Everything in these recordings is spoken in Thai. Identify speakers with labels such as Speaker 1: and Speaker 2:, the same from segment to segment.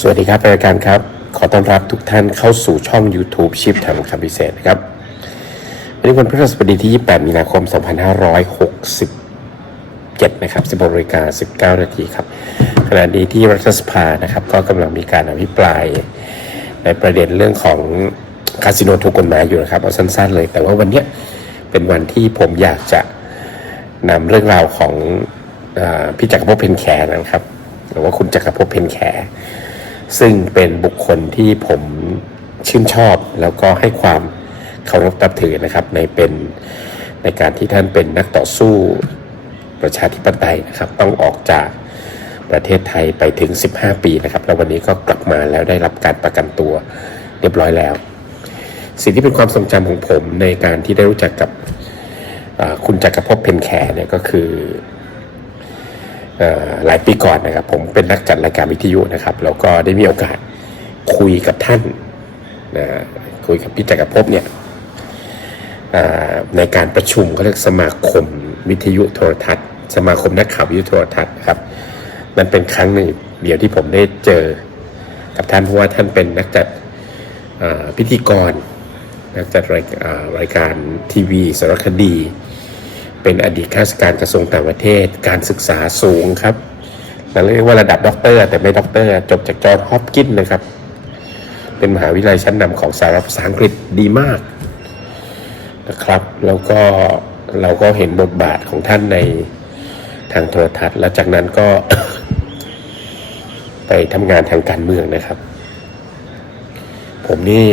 Speaker 1: สวัสดีครับรายการครับ ขอต้อนรับทุกท่านเข้าสู่ช่อง YouTube ชิปทำคำพิเศษนะครับวันนี้วันพฤหัสบดีที่ 28 มีนาคม 2567 นะครับ 16นาฬิกา19 นาทีครับ ขณะนี้ที่รัฐสภานะครับ ก็กำลังมีการอภิปราย ในประเด็นเรื่องของคาสิโนถูกกฎหมายอยู่นะครับ เอาสั้น ๆ เลย แต่ว่าวันนี้เป็นวันที่ผมอยากจะนำเรื่องราวของอพี่จักรภพเพนแคนะครับหรือว่าคุณจักรภพเพนแค ซึ่งเป็นบุคคลที่ผมชื่นชอบ แล้วก็ให้ความเคารพนับถือนะครับในเป็นในการที่ท่านเป็นนักต่อสู้ประชาธิปไตยนะครับ ต้องออกจากประเทศไทยไปถึง 15 ปีนะครับ แล้ววันนี้ก็กลับมาแล้วได้รับการประกันตัวเรียบร้อยแล้ว สิ่งที่เป็นความทรงจำของผมในการที่ได้รู้จักกับคุณจักรภพเพนแคเนี่ยก็คือ หลายปีก่อนนะครับ ผมเป็นนักจัดรายการวิทยุนะครับแล้วก็ได้มีโอกาสคุยกับท่านนะคุยกับพี่จักรภพเนี่ยในการประชุมเขาเรียกสมาคมวิทยุโทรทัศน์ สมาคมนักข่าววิทยุโทรทัศน์ครับนั่นเป็นครั้งหนึ่งเดียวที่ผมได้เจอกับท่านเพราะว่าท่านเป็นนักจัดพิธีกรนักจัดรารายการทีวีสารคดี เป็นอดีตข้าราชการกระทรวงต่างประเทศ การศึกษาสูงครับเราเรียกว่าระดับด็อกเตอร์ แต่ไม่ด็อกเตอร์ จบจากจอห์นฮอปกินส์นะครับ เป็นมหาวิทยาลัยชั้นนำของสหรัฐภาษาอังกฤษดีมากนะครับ แล้วก็เราก็เห็นบทบาทของท่านในทางโทรทัศน์ แล้วจากนั้นก็ ไปทำงานทางการเมืองนะครับ ผมนี่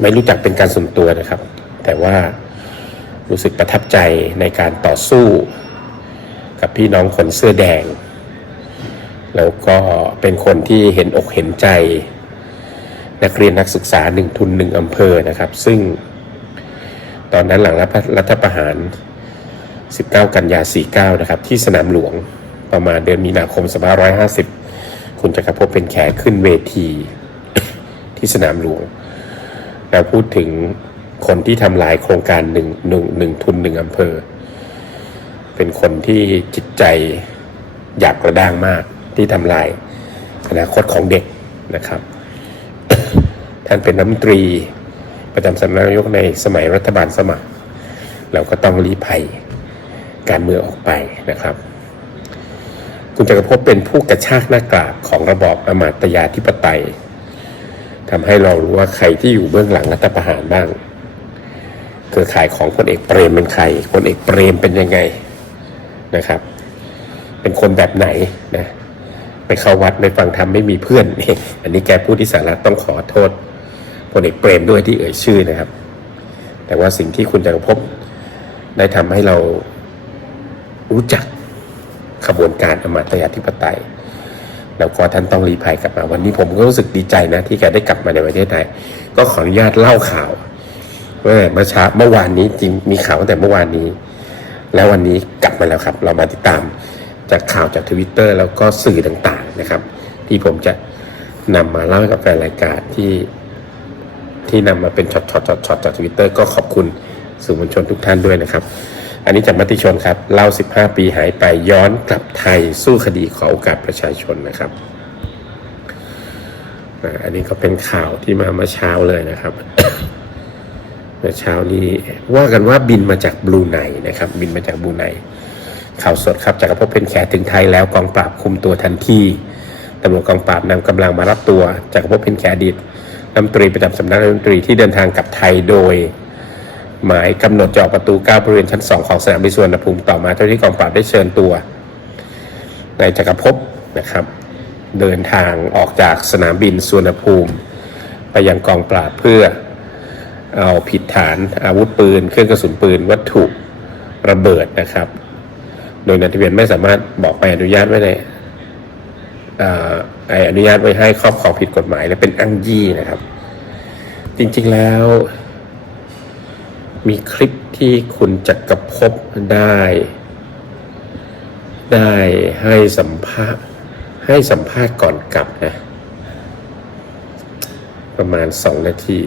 Speaker 1: ไม่รู้จักเป็นการส่วนตัวนะครับ แต่ว่า รู้สึกประทับใจในการต่อสู้ กับพี่น้องคนเสื้อแดง แล้วก็เป็นคนที่เห็นอกเห็นใจ นักเรียนนักศึกษาหนึ่งทุนหนึ่งอำเภอนะครับ ซึ่งตอนนั้นหลังรัฐประหาร 19 กันยา 49 นะครับ ที่สนามหลวงประมาณเดือนมีนาคม 2550 คุณจักรภพเป็นแขกขึ้นเวทีที่สนามหลวงแล้วพูดถึง คนที่ทำลายโครงการหนึ่งหนึ่งหนึ่งทุนหนึ่งอำเภอ เป็นคนที่จิตใจอยากกระด้างมากที่ทำลายอนาคตของเด็กนะครับ ท่านเป็นน้ำตรีประจำสำนักนายกในสมัยรัฐบาลสมัคร เราก็ต้องรีภัยการเมืองออกไปนะครับ คุณจักรภพเป็นผู้กระชากหน้ากากของระบอบอมาตยาธิปไตยทำให้เรารู้ว่าใครที่อยู่เบื้องหลังรัฐประหารบ้าง เครือข่ายของพลเอกเปรมเป็นใครพลเอกเปรมเป็นยังไงนะครับ เป็นคนแบบไหนนะไปเข้าวัดไปฟังธรรมไม่มีเพื่อนนี่อันนี้แกพูดที่สาระต้องขอโทษพลเอกเปรมด้วยที่เอ่ยชื่อนะครับ แต่ว่าสิ่งที่คุณจักรภพได้ทำให้เรารู้จักขบวนการอมาตยาธิปไตย แล้วก็ท่านต้องรีภัยกลับมา วันนี้ผมก็รู้สึกดีใจนะ ที่แกได้กลับมาในประเทศไทย ก็ขออนุญาตเล่าข่าว เมื่อเมื่อช้าเมื่อวานนี้จริงมีข่าวตั้งแต่เมื่อวานนี้ แล้ววันนี้กลับมาแล้วครับ เรามาติดตามจากข่าวจากทวิตเตอร์แล้วก็สื่อต่างๆนะครับ ที่ผมจะนำมาเล่าให้กับแฟนรายการที่ที่นำมาเป็นช็อตช็อตช็อตจากทวิตเตอร์ก็ขอบคุณสื่อมวลชนทุกท่านด้วยนะครับ อันนี้จากมติชนครับเล่า 15 ปีหายไปย้อนกลับไทยสู้คดีขอโอกาสประชาชนนะครับอันนี้ก็เป็นข่าวที่มาเมื่อเช้าเลยนะครับ เมื่อเช้านี้ว่ากันว่าบินมาจากบรูไนนะครับ บินมาจากบรูไนข่าวสดครับจากรพบเป็นแขถึงไทยแล้วกองปราบคุมตัวทันทีตำรวจกองปราบนำกำลังมารับตัวจากรพบเป็นแขอดีตรัฐมนตรีประจำสำนักนายกรัฐมนตรีที่เดินทางกลับไทยโดย หมายกำหนดจออกประตู9บริเวณชั้น 2 ของสนามบินสุวรรณภูมิต่อมาเจ้าหน้าที่กองปราบได้เชิญตัวนายจักรภพนะครับ เดินทางออกจากสนามบินสุวรรณภูมิ ไปยังกองปราบเพื่อ เอาผิดฐานอาวุธปืน เครื่องกระสุนปืน วัตถุระเบิดนะครับ โดยนายทะเบียนไม่สามารถบอกไปอนุญาตไว้ในอ่าไออนุญาตไว้ให้ครอบครองผิดกฎหมาย และเป็นอ้างยี่นะครับ จริงๆแล้ว มีคลิปที่คุณจักรภพได้ ได้ให้สัมภาษณ์ให้สัมภาษณ์ก่อนกลับนะ ประมาณสองนาที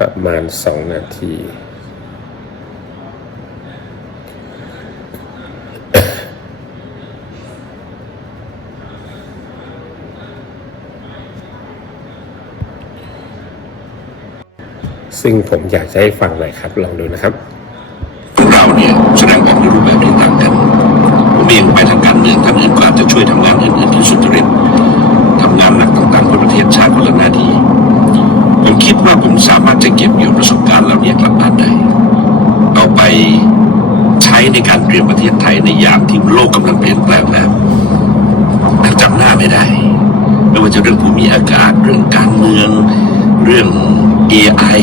Speaker 1: ประมาณ 2 นาที ซึ่งผมอยากจะให้ฟังหน่อยครับ ลองดูนะครับ
Speaker 2: พวกเราเนี่ยแสดงออกในรูปแบบที่ต่างกันผมเองไปทางการเมืองท่างอื่นก็อาจจะช่วยทำงานอื่นๆที่สุจริตทำงานหนักต่างๆเพื่อประเทศชาติพัฒนา คิดว่าผมสามารถจะเก็บเกี่ยวประสบการณ์เหล่านี้กลับบ้านได้เอาไปใช้ในการเตรียมประเทศไทยในยามที่โลกกำลังเปลี่ยนแปลงแล้วจำหน้าไม่ได้ไม่ว่าจะเรื่องภูมิอากาศเรื่องการเมือง เรื่อง AI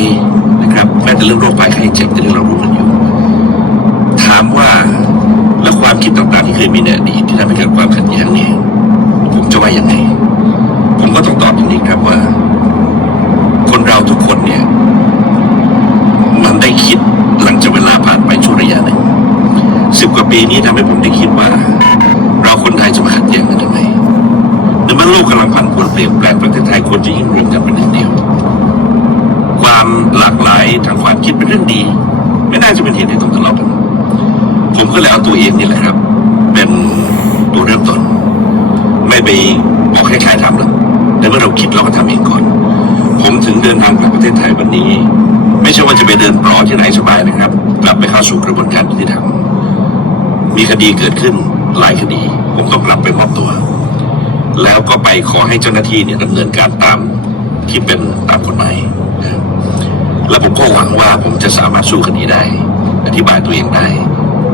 Speaker 2: นะครับแม้แต่เรื่องโรคภัยไข้เจ็บที่เรารู้กันอยู่ ถามว่าแล้วความคิดต่างๆที่เคยมีในอดีตที่ทำให้เกิดความขัดแย้งเนี่ยผมจะว่ายังไง ผมก็ต้องตอบอย่างนี้ครับว่า คนเราทุกคนเนี่ย มัน ได้คิดหลังจากเวลาผ่านไปช่วงระยะหนึ่งสิบกว่าปีนี้ทำให้ผมได้คิดว่า เราคนไทยจะมาขัดแย้งกันทำไมในเมื่อโลกกำลังผันผวนเปลี่ยนแปลงประเทศไทยควรจะยิ่งรวมกันเป็นหนึ่งเดียว ความหลากหลายทางความคิดเป็นเรื่องดี ไม่น่าจะเป็นเหตุให้ต้องทะเลาะกัน ผมก็เลยเอาตัวเองนี่แหละครับ เป็นตัวเริ่มต้น ไม่ไปบอกให้ใครทำหรอกแต่เมื่อเราคิดเราก็ทำเองก่อน ผมถึงเดินทางกลับประเทศไทยวันนี้ ไม่ใช่ว่าจะไปเดินปลอที่ไหนสบายนะครับ กลับไปเข้าสู่กระบวนการยุติธรรมมีคดีเกิดขึ้นหลายคดี ผมต้องกลับไปมอบตัว แล้วก็ไปขอให้เจ้าหน้าที่เนี่ยดำเนินการตามที่เป็นตามกฎหมายนะแล้วผมก็หวังว่าผมจะสามารถสู้คดีได้ อธิบายตัวเองได้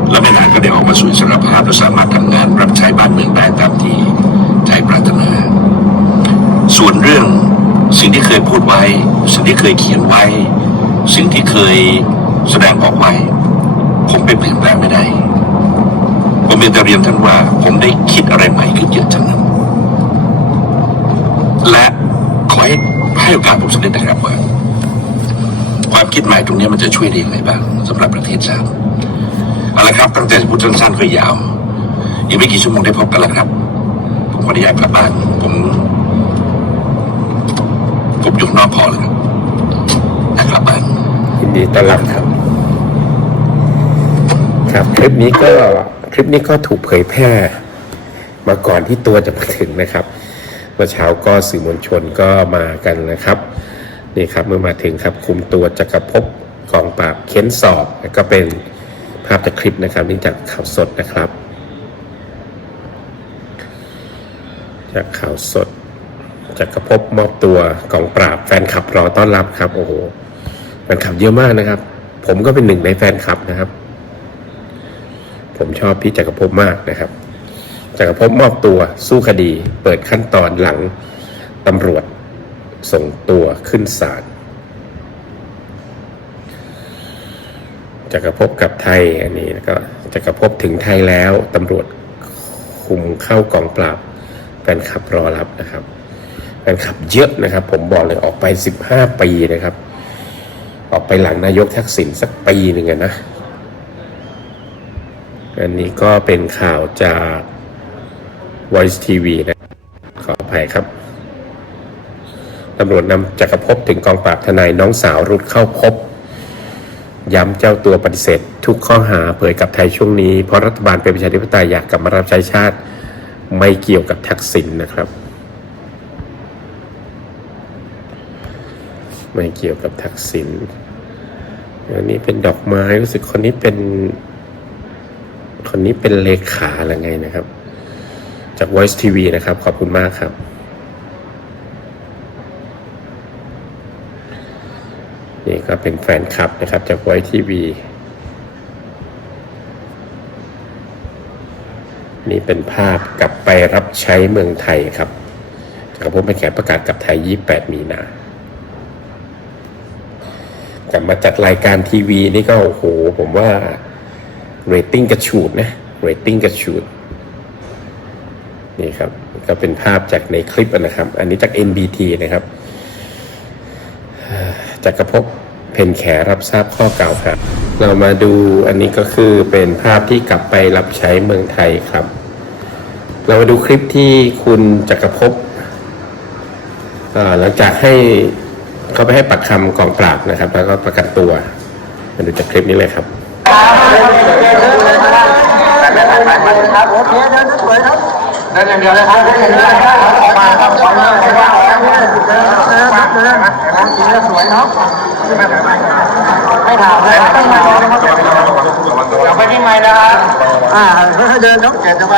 Speaker 2: แล้วไม่นานก็ได้ออกมาสู่อิสรภาพและสามารถทำงานรับใช้บ้านเมืองได้ตามที่ใจปรารถนา ส่วนเรื่องสิ่งที่เคยพูดไว้ สิ่งที่เคยเขียนไว้ สิ่งที่เคยแสดงออกไว้ผมไปเปลี่ยนแปลงไม่ได้ ผมเรียนแต่เรียนท่านว่า ผมได้คิดอะไรใหม่ขึ้นเยอะจังนั้น และขอให้ให้โอกาสผมสักนิดนะครับว่า ความคิดใหม่ตรงนี้มันจะช่วยได้ยังไงบ้างสำหรับประเทศชาติเอาละครับตั้งแต่พูดสั้นๆก็ยาว อีกไม่กี่ชั่วโมงได้พบกันแล้วครับ ผมขออนุญาตกลับบ้านผมผมอยู่ข้างนอกพอแล้วครับอยากกลับบ้าน
Speaker 1: ยิน ดีต้อนรับครับ ครับ คลิปนี้ก็คลิปนี้ก็ถูกเผยแพร่ มาก่อนที่ตัวจะมาถึงนะครับเมื่อเช้าก็สื่อมวลชนก็มากันนะครับนี่ครับเมื่อมาถึงครับคุมตัวจักรภพกองปราบเค้นสอบแล้วก็เป็นภาพจากคลิปนะครับนี่จากข่าวสดนะครับ จากข่าวสดจักรภพมอบตัวกองปราบแฟนคลับรอต้อนรับครับโอ้โหแฟนคลับเยอะมากนะครับ ผมก็เป็นหนึ่งในแฟนคลับนะครับ ผมชอบพี่จักรภพมากนะครับจักรภพมอบตัวสู้คดี เปิดขั้นตอนหลังตำรวจส่งตัวขึ้นศาลจักรภพกับไทยอันนี้แล้วก็จักรภพถึงไทยแล้วตำรวจคุมเข้ากองปราบแฟนคลับรอรับนะครับแฟนคลับเยอะนะครับ ผมบอกเลยออกไป 15 ปีนะครับ ออกไปหลังนายกทักษิณสักปีหนึ่งนะ อันนี้ก็เป็นข่าวจาก Voice TV นะ ขออภัยครับตำรวจนำจักรภพถึงกองปราบทนายน้องสาวรุดเข้าพบ ย้ำเจ้าตัวปฏิเสธ ทุกข้อหาเผยกับไทยช่วงนี้ เพราะรัฐบาลเป็นประชาธิปไตยอยากกลับมารับใช้ชาติ ไม่เกี่ยวกับทักษิณนะครับ ไม่เกี่ยวกับทักษิณอันนี้เป็นดอกไม้รู้สึกคนนี้เป็น คนนี้เป็นเลขาอะไรไงนะครับ จาก Voice TV นะครับ ขอบคุณมากครับ นี่ก็เป็นแฟนคลับนะครับ จาก Voice TV นี่เป็นภาพกลับไปรับใช้เมืองไทยครับจากผมเป็นแขกประกาศกับไทย 28 มีนา กลับมาจัดรายการทีวีนี่ก็โอ้โหผมว่าเรตติ้งกระฉูดนะเรตติ้งกระฉูดนี่ครับก็เป็นภาพจากในคลิปนะครับ อันนี้จาก NBT นะครับจากกระพบเพนแขรับทราบข้อกล่าวหาเรามาดูอันนี้ก็คือเป็นภาพที่กลับไปรับใช้เมืองไทยครับ เรามาดูคลิปที่คุณจักรภพหลังจากให้ เขาไปให้ปักคำกองปราบนะครับ แล้วก็ประกันตัวมาดูจากคลิปนี้เลยครับ
Speaker 3: เดินอย่างเดียวเลยครับเดินอย่างเดียวเลยครับออกมาครับออกมาออกมาออกมาเดินเดินเดินร้านสีแล้วสวยเนาะไม่ถามเลยต้องมาเดี๋ยวไปที่ไม้นะครับอ่าเดินต้องเก็บจะไป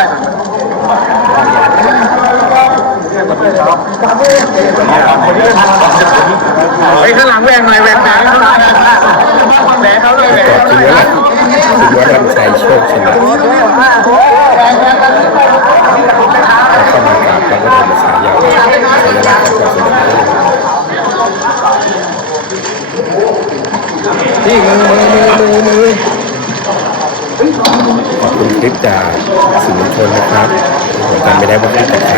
Speaker 3: ไปข้างหลังแหวงหน่อยแหวงแหวงข้างหลังแหวงเขาเลยแหวง
Speaker 1: ต่อคุวรัตน์คุวรัตน์ชัยโชคชนะแล้วก็มากราบพระบรมฉายาลักษณ์สัญลักษณ์ของความสมเด็จพระเจ้าอยู่หัวขอบคุณคลิปจากสื่อมวลชนนะครับผมจำไม่ได้ว่าคลิปจากใคร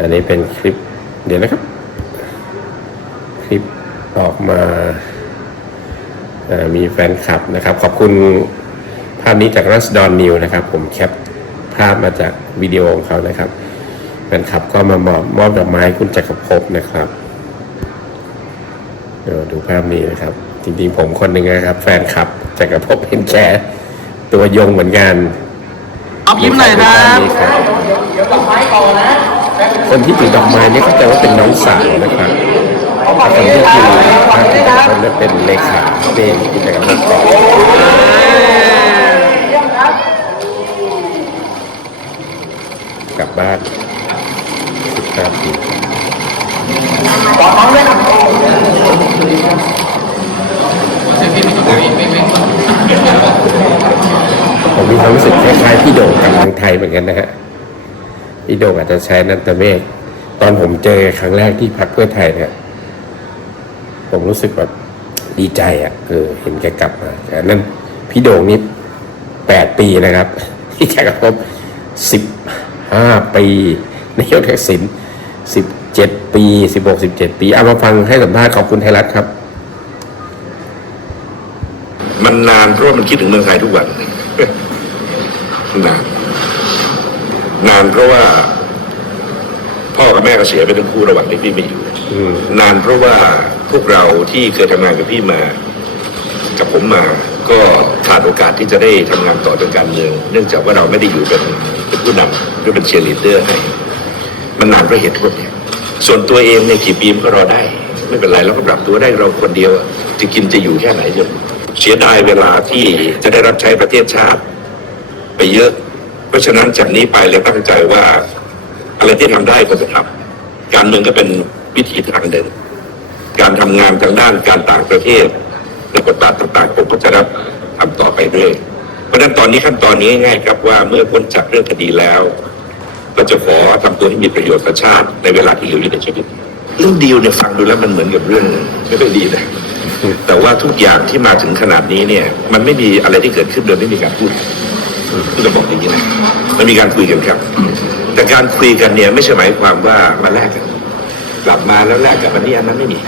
Speaker 1: อันนี้เป็นคลิปเดี๋ยวนะครับ คลิปออกมาอ่ามีแฟนคลับนะครับ ขอบคุณภาพนี้จากรัสดอนนิวนะครับ ผมแคปภาพมาจากวิดีโอของเขานะครับแฟนคลับก็มามอบมอบดอกไม้ให้คุณจักรภพนะครับเดี๋ยวดูภาพนี้นะครับ จริงๆผมคนหนึ่งนะครับ แฟนคลับจักรภพเป็นแค่ตัวยงเหมือนกัน
Speaker 3: เอายิ้มหน่อยครับ
Speaker 1: นี่ครับ คนที่ถือดอกไม้เนี่ยเขาจะว่าเป็นน้องสาวนะครับแต่คนที่ถือภาพที่เขาเนี่ยเป็นเลขาเป็นกิจกรรมต่อกลับบ้านสิบห้าปีผมมีความรู้สึกคล้ายๆพี่โด่งกับทางไทยเหมือนกันนะฮะ พี่โด่งอาจจะใช้นันตเมฆตอนผมเจอครั้งแรกที่พักเพื่อไทยเนี่ยผมรู้สึกแบบดีใจอะ่ะเออเห็นแกกลับมาแต่นั่นพี่โด่งนี่แปดปีนะครับที่แกกับผมสิบห้าปีนายกทักษิณสิบเจ็ดปีสิบหกสิบเจ็ดปีเอามาฟังให้สัมภาษณ์ขอบคุณไทยรัฐครับ
Speaker 2: มันนานเพราะมันคิดถึงเมืองไทยทุกวันนาน นานเพราะว่า พ่อกับแม่ก็เสียไปทั้งคู่ระหว่างที่พี่ไม่อยู่
Speaker 1: อืม
Speaker 2: นานเพราะว่าพวกเราที่เคยทำงานกับพี่มา กับผมมา ก็ขาดโอกาสที่จะได้ทำงานต่อทางการเมือง เนื่องจากว่าเราไม่ได้อยู่เป็นเป็นผู้นำหรือเป็นเชียร์ลีดเดอร์ให้มันนานเพราะเหตุพวกเนี้ยส่วนตัวเองเนี่ยกี่ปีมันก็รอได้ ไม่เป็นไรเราก็ปรับตัวได้เราคนเดียวอะจะกินจะอยู่แค่ไหนจะเสียดายเวลาที่จะได้รับใช้ประเทศชาติ ไปเยอะเพ ราะฉะนั้นจากนี้ไปเลยตั้งใจว่าอะไรที่ทำได้ก็จะทำการเมืองก็เป็นวิธีทางเดินการทำงานทางด้านการต่างประเทศและบทบาทต่างๆผมก็จะรับทำต่อไปเรื่อยเพราะฉะนั้นตอนนี้ขั้นตอนนี้ง่ายๆครับว่าเมื่อพ้นจากเรื่องคดีแล้วเราจะขอทำตัวให้มีประโยชน์ต่อชาติในเวลาที่เหลืออยู่ในชีวิตเรื่องดีลเนี่ยฟังดูแล้วมันเหมือนกับเรื่องไม่ค่อยดีนะแต่ว่าทุกอย่างที่มาถึงขนาดนี้เนี่ย มันไม่มีอะไรที่เกิดขึ้นโดยไม่มีการพูดก็ จะบอกอย่างนี้นะมันมีการคุยกันครับ แต่การคุยกันเนี่ยไม่ใช่หมายความว่ามาแลกกันกลับมาแล้วแลกกับอันนี้อันนั้นไม่มี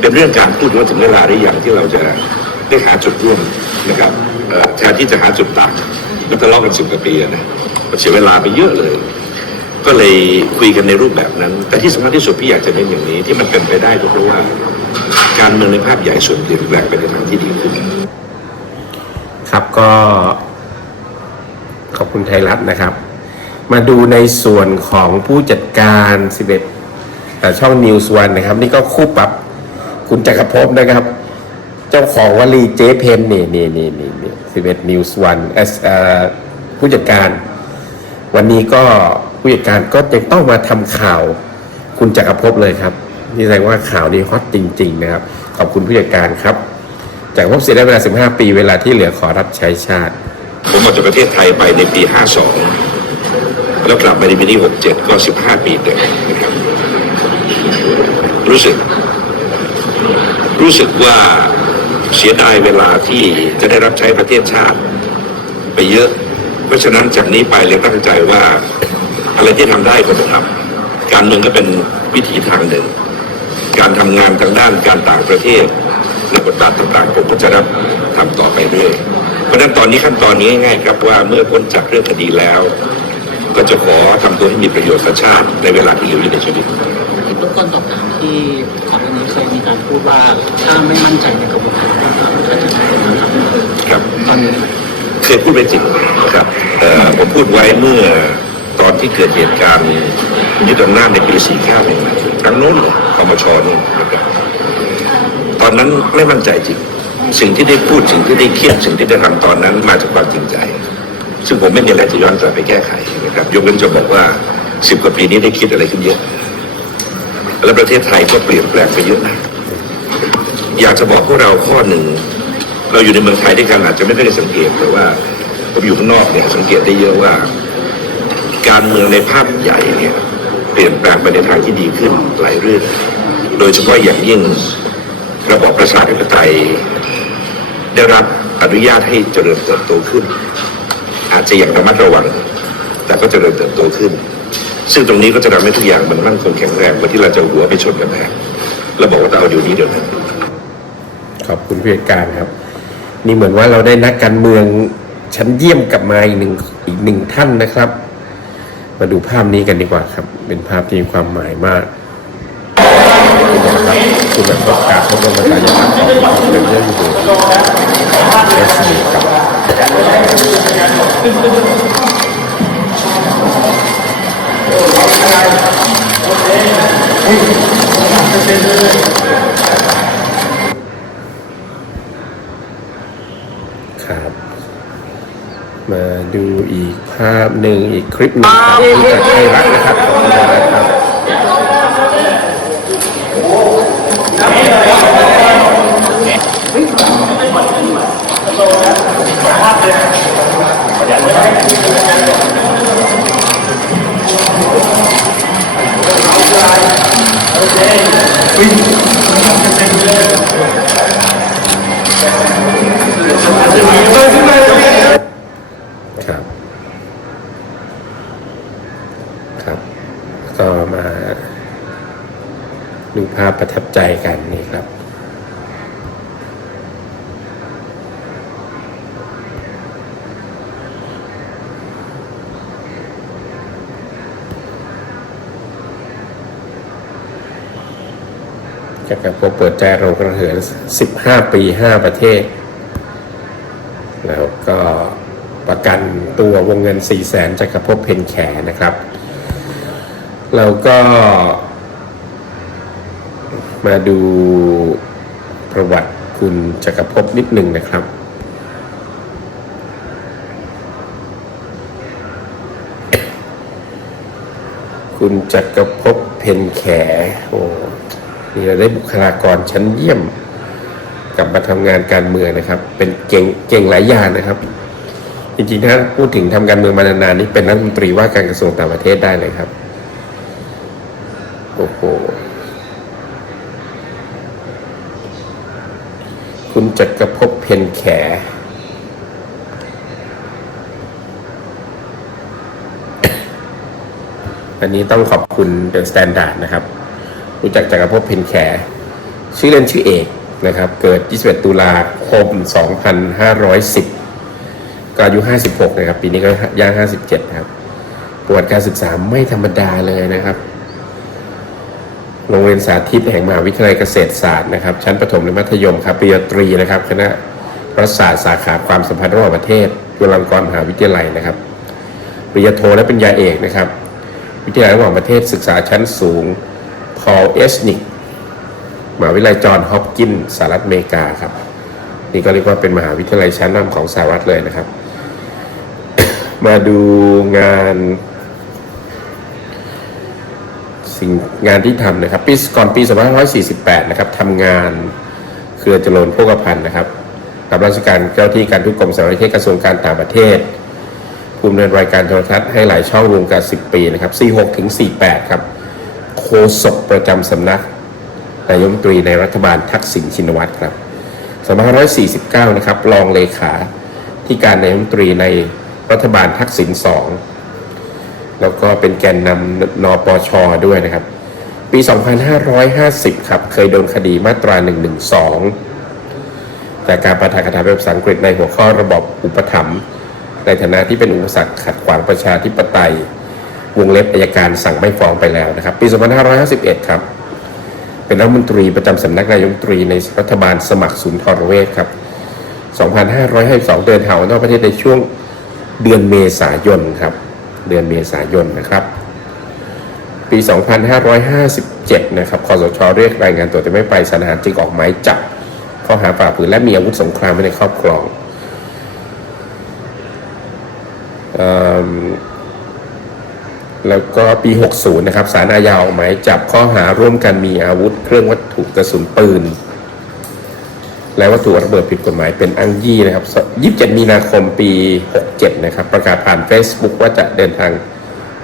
Speaker 2: เป็นเรื่องการพูดว่าถึงเวลาหรือยังที่เราจะได้หาจุดร่วมนะครับแทนที่จะหาจุดต่างก็ทะเลาะกันสิบกว่าปีนะมันเสียเวลาไปเยอะเลย ก็เลยคุยกันในรูปแบบนั้น แต่ที่สำคัญที่สุดพี่อยากจะเน้นอย่างนี้ที่มันเป็นไปได้ก็เพราะว่า การเมืองในภาพใหญ่ส่วนเปลี่ยนแปลงไปในทางที่ดีขึ้น
Speaker 1: ครับก็ อบคุณไทยรัฐนะครับ มาดูในส่วนของผู้จัดการ11เอ่ช่องนิวส์วันนะครับ นี่ก็คู่ปรับคุณจักรภพนะครับ เจ้าของวลีเจเพนนี่นี่นี่นี่นี่11นิวส์วันเอ่อผู้จัดการ วันนี้ก็ผู้จัดการก็ยังต้องมาทำข่าว คุณจักรภพเลยครับนี่แสดงว่าข่าวนี้ฮอตจริง ๆ นะครับ ขอบคุณผู้จัดการครับ จากรภพเสียได้เวลา 15 ปีเวลาที่เหลือขอรับใช้ชาติ
Speaker 2: ผมออกจากประเทศไทยไปในปี 52 แล้วกลับมาในปีที่67 ก็ 15 ปีเต็มนะครับ รู้สึก รู้สึกว่าเสียดายเวลาที่จะได้รับใช้ประเทศชาติ ไปเยอะ เพราะฉะนั้นจากนี้ไปเลยตั้งใจว่าอะไรที่ทำได้ก็จะทำการเมืองก็เป็นวิถีทางหนึ่ง การทำงานทางด้านการต่างประเทศในบทบาทต่างๆผมก็จะรับทำต่อไปเรื่อย ราะฉะนั้นตอนนี้ขั้นตอนนี้ง่ายๆครับว่าเมื่อพ้นจากเรื่องคดีแล้ว ก็จะขอทำตัวให้มีประโยชน์กับชาติในเวลาที่เหลืออยู่ในชีวิต
Speaker 4: เป็นต้นก่อนตอบถามที่ก่อนหน้านี้เคยมีการพูดว่าถ้าไม่มั่นใจในกระบวนการก็จะไม่ทำ
Speaker 2: ครับ
Speaker 4: ตอนนี้
Speaker 2: เคยพูดไปจริงนะครับเอ่อผมพูดไว้เมื่อตอนที่เกิดเหตุการณ์ยึดอำนาจในปี49เองครั้งโน้นคอมชนู่นนะครับตอนนั้นไม่มั่นใจจริง สิ่งที่ได้พูดสิ่งที่ได้เคียดสิ่งที่ได้ทำตอนนั้นมาจากความจริงใจ ซึ่งผมไม่มีอะไรจะย้อนกลับไปแก้ไขนะครับยกเว้นจะบอกว่าสิบกว่าปีนี้ได้คิดอะไรขึ้นเยอะ และประเทศไทยก็เปลี่ยนแปลงไปเยอะนะอยากจะบอกพวกเราข้อหนึ่ง เราอยู่ในเมืองไทยด้วยกันอาจจะไม่ได้สังเกตแต่ว่าผมอยู่ข้างนอกเนี่ยสังเกตได้เยอะว่า การเมืองในภาพใหญ่เนี่ยเปลี่ยนแปลงไปในทางที่ดีขึ้นหลายเรื่อง โดยเฉพาะอย่างยิ่งระบอบประชาธิปไตย ได้รับอนุญาตให้เจริญเติบโตขึ้น อาจจะอย่างระมัดระวัง แต่ก็เจริญเติบโตขึ้น ซึ่งตรงนี้ก็จะทำให้ทุกอย่างมันมั่นคงแข็งแรงว่าที่เราจะหัวไปชนกันแทนแล้วบอกว่าจะเอาอยู่นี้เดี๋ยวนั้น
Speaker 1: ขอบคุณผู้จัดการครับ นี่เหมือนว่าเราได้นักการเมืองชั้นเยี่ยมกลับมาอีกหนึ่งอีกหนึ่งท่านนะครับ มาดูภาพนี้กันดีกว่าครับ เป็นภาพที่มีความหมายมาก นะครับคุณแบบประกาศพระบรมราชาของเป็นเรื่องอยู่เอสดีครับครับ มาดูอีกภาพหนึ่งอีกคลิปหนึ่งครับที่จากไทยรัฐนะครับขอบคุณนะครับครับ ครับ ก็มาดูภาพประทับใจกันนี่ครับ จากการพบเปิดใจโรงกระเหือน15 ปี 5 ประเทศ แล้วก็ประกันตัววงเงิน 4 0 0แสนจากกระพบเพนแขนะครับ เราก็มาดูประวัติคุณจักรภพนิดหนึ่งนะครับ คุณจักรภพเพนแขโอ้ นี่เราได้บุคลากรชั้นเยี่ยมกลับมาทำงานการเมืองนะครับ เป็นเก่งเก่งหลายอย่างนะครับ จริงๆถ้าพูดถึงทำการเมืองมานานๆนี่เป็นรัฐมนตรีว่าการกระทรวงต่างประเทศได้เลยครับโอ้โหคุณจักรภพเพนแขอันนี้ต้องขอบคุณเดอะสแตนดาร์ดนะครับ รู้จักจักรภพเพนแขชื่อเล่นชื่อเอกนะครับ เกิด 21 ตุลาคม 2510 ก็อายุ 56 นะครับ ปีนี้ก็ย่าง 57 นะครับประวัติการศึกษาไม่ธรรมดาเลยนะครับ โรงเรียนสาธิตแห่งมหาวิทยาลัยเกษตรศาสตร์นะครับ ชั้นประถมและมัธยมครับปริญญาตรีนะครับ คณะรัฐศาสตร์สาขาความสัมพันธ์ระหว่างประเทศจุฬาลงกรณ์มหาวิทยาลัยนะครับ ปริญญาโทและปริญญาเอกนะครับ วิทยาลัยระหว่างประเทศศึกษาชั้นสูง พอลเอสนิกมหาวิทยาลัยจอห์นฮอปกินส์สหรัฐอเมริกาครับ นี่ก็เรียกว่าเป็นมหาวิทยาลัยชั้นนำของสหรัฐเลยนะครับ มาดูงานสิ่งงานที่ทำนะครับปีก่อนปี 2548 นะครับทำงานเครือจริญโภคภัณฑ์นะครับรับราชการเจ้าที่การทุกกรมสารเทศกระทรวงการต่างประเทศผู้ดำเนินรายการโทรทัศน์ให้หลายช่องรวมกัน 10 ปีนะครับ 46 ถึง 48 ครับ โฆษกประจำสำนักนายมนตรีในรัฐบาลทักษิณชินวัตรครับ2549 นะครับ รองเลขาที่การนายมนตรีในรัฐบาลทักษิณสองแล้วก็เป็นแกนนำนปชด้วยนะครับ ปี 2550 ครับ เคยโดนคดีมาตรา 112จากการประทานคาถาเป็นภาษาอังกฤษในหัวข้อระบบอุปถัมภ์ในฐานะที่เป็นอุปสรรคขัดขวางประชาธิปไตย วงเล็บอายการสั่งไม่ฟ้องไปแล้วนะครับ ปี 2551 ครับ เป็นรัฐมนตรีประจำสำนักนายกรัฐมนตรีในรัฐบาลสมัครศูนย์ทรเวชครับ 2552 เดินทางออกนอกประเทศในช่วงเดือนเมษายนครับ เดือนเมษายนนะครับ ปี 2557 นะครับคอสชเรียกรายงานตัวแต่ไม่ไปสารหารจึงออกหมายจับข้อหาฝ่าฝืนและมีอาวุธสงครามไว้ในครอบครองเอิ่ม แล้วก็ปี 60 นะครับสารอาญาออกหมายจับข้อหาร่วมกันมีอาวุธ เครื่องวัตถุกระสุนปืน และวัตถุระเบิดผิดกฎหมายเป็นอ้างยี่นะครับ 27 มีนาคมปี 67 นะครับ ประกาศผ่าน Facebook ว่าจะเดินทาง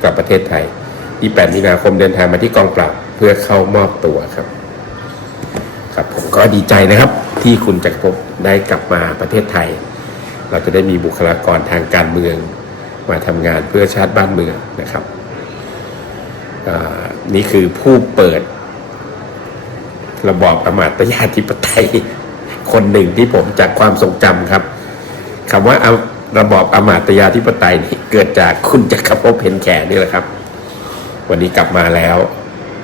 Speaker 1: กลับประเทศไทย 28 มีนาคมเดินทางมาที่กองปราบเพื่อเข้ามอบตัวครับ ครับผมก็ดีใจนะครับ ที่คุณจักรภพได้กลับมาประเทศไทย เราจะได้มีบุคลากรทางการเมือง มาทำงานเพื่อชาติบ้านเมืองนะครับ นี่คือผู้เปิด ระบอบอมาตยาธิปไตย คนหนึ่งที่ผมจากความทรงจำครับคำว่าระบอบอมาตยาธิปไตยนี่เกิดจากคุณจักรภพเพนแขนี่แหละครับ วันนี้กลับมาแล้ว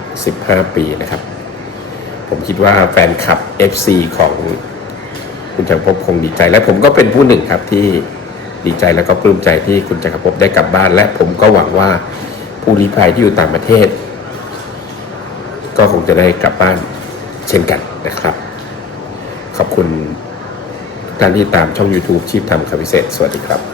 Speaker 1: 15 ปีนะครับ ผมคิดว่าแฟนคลับ FC ของคุณจักรภพคงดีใจ และผมก็เป็นผู้หนึ่งครับที่ดีใจแล้วก็ปลื้มใจที่คุณจักรภพได้กลับบ้าน และผมก็หวังว่า ผู้ลี้ภัยที่อยู่ต่างประเทศ ก็คงจะได้กลับบ้านเช่นกันนะครับ ขอบคุณท่านที่ตามช่อง YouTube ชีพทำคำพิเศษ สวัสดีครับ